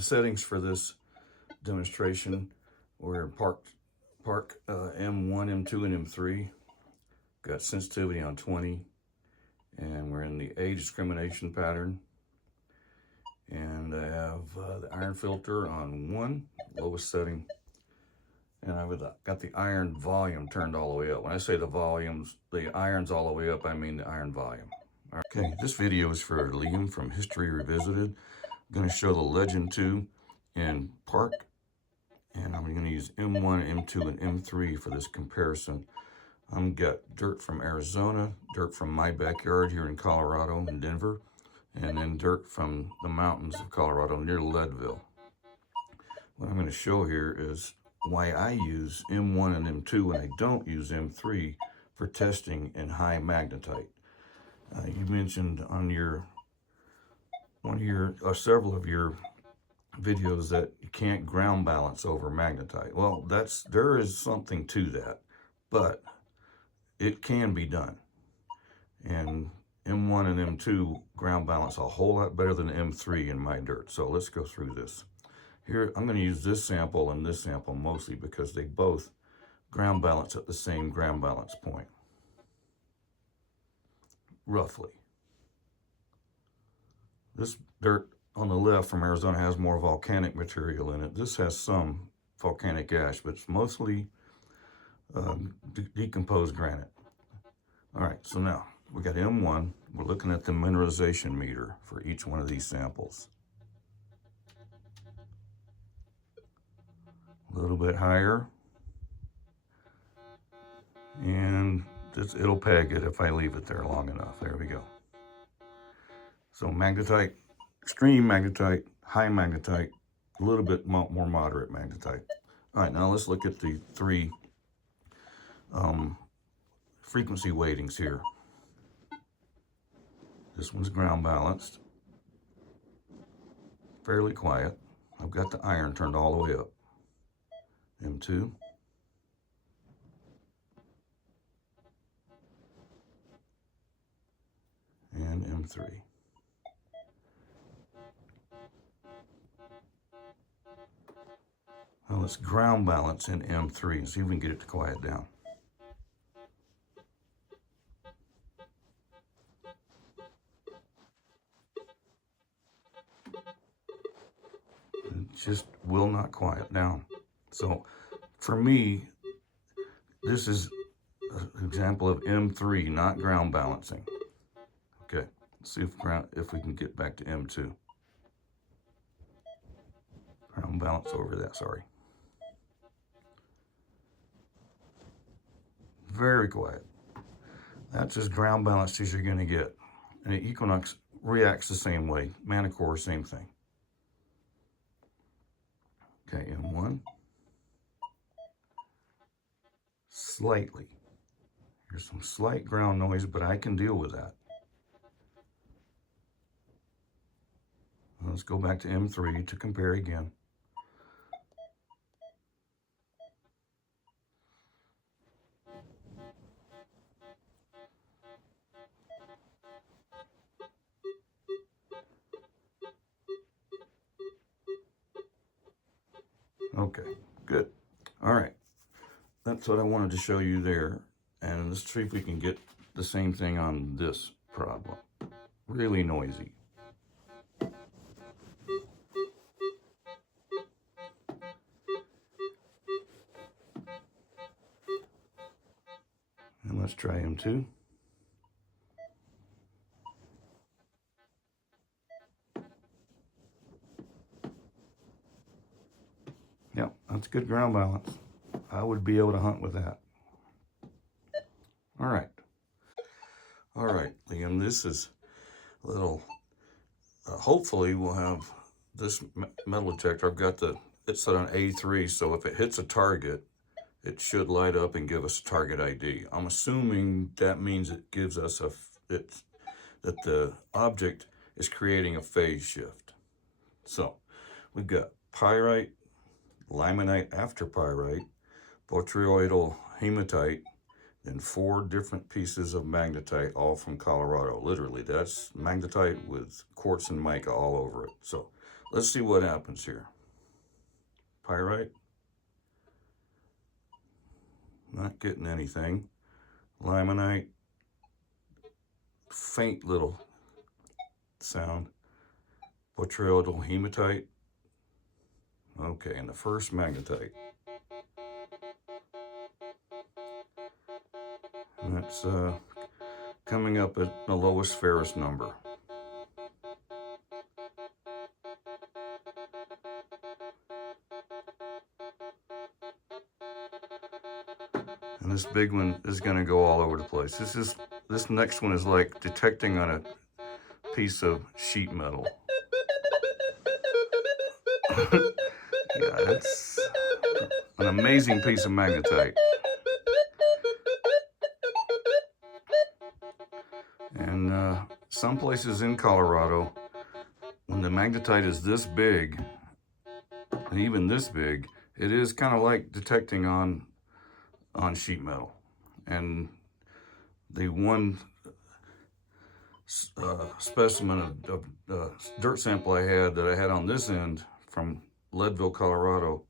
the settings for this demonstration, we're in Park M1, M2, and M3. Got sensitivity on 20, and we're in the age discrimination pattern. And I have the iron filter on 1, lowest setting. And I've got the iron volume turned all the way up. When I say the iron's all the way up, I mean the iron volume. Okay, this video is for Liam from History Revisited. I'm going to show the Legend 2 in Park, and I'm going to use M1, M2, and M3 for this comparison. I've got dirt from Arizona, dirt from my backyard here in Colorado, in Denver, and then dirt from the mountains of Colorado near Leadville. What I'm going to show here is why I use M1 and M2 and I don't use M3 for testing in high magnetite. You mentioned on several of your videos that you can't ground balance over magnetite. Well, there is something to that, but it can be done. And M1 and M2 ground balance a whole lot better than M3 in my dirt. So let's go through this. Here, I'm going to use this sample and this sample mostly because they both ground balance at the same ground balance point, roughly. This dirt on the left from Arizona has more volcanic material in it. This has some volcanic ash, but it's mostly decomposed granite. All right, so now we got M1. We're looking at the mineralization meter for each one of these samples. A little bit higher, and it'll peg it if I leave it there long enough. There we go. So magnetite, extreme magnetite, high magnetite, a little bit more moderate magnetite. All right, now let's look at the 3 frequency weightings here. This one's ground balanced, fairly quiet. I've got the iron turned all the way up. M2. And M3. Well, let's ground balance in M3 and see if we can get it to quiet down. It just will not quiet down. So for me, this is an example of M3 not ground balancing. Okay, let's see if we can get back to M2. Ground balance over that, sorry. Very quiet. That's as ground balanced as you're going to get. And the Equinox reacts the same way. Manicore, same thing. Okay, M1. Slightly. There's some slight ground noise, but I can deal with that. Let's go back to M3 to compare again. Okay, good. All right. That's what I wanted to show you there. And let's see if we can get the same thing on this problem. Really noisy. And let's try M2. Yep, that's good ground balance. I would be able to hunt with that. All right. All right, Liam, this is a little, hopefully we'll have this metal detector. I've got it's set on A3, so if it hits a target, it should light up and give us a target ID. I'm assuming that means it gives us that the object is creating a phase shift. So we've got pyrite, limonite after pyrite, botryoidal hematite, and 4 different pieces of magnetite, all from Colorado. Literally, that's magnetite with quartz and mica all over it. So let's see what happens here. Pyrite. Not getting anything. Limonite. Faint little sound. Botryoidal hematite. Okay, and the first magnetite. And that's coming up at the lowest ferrous number. And this big one is going to go all over the place. This next one is like detecting on a piece of sheet metal. Yeah, it's an amazing piece of magnetite. And some places in Colorado, when the magnetite is this big, and even this big, it is kind of like detecting on sheet metal. And the one specimen of dirt sample I had on this end from Leadville, Colorado,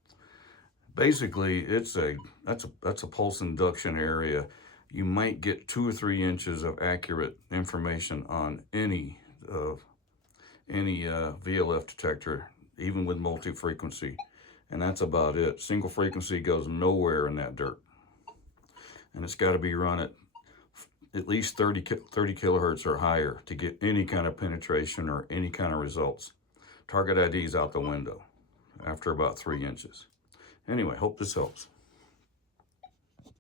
basically that's a pulse induction area. You might get 2 or 3 inches of accurate information on any VLF detector, even with multi-frequency, and that's about it. Single frequency goes nowhere in that dirt, and it's got to be run at least 30 kilohertz or higher to get any kind of penetration or any kind of results. Target ID is out the window after about 3 inches. Anyway, hope this helps.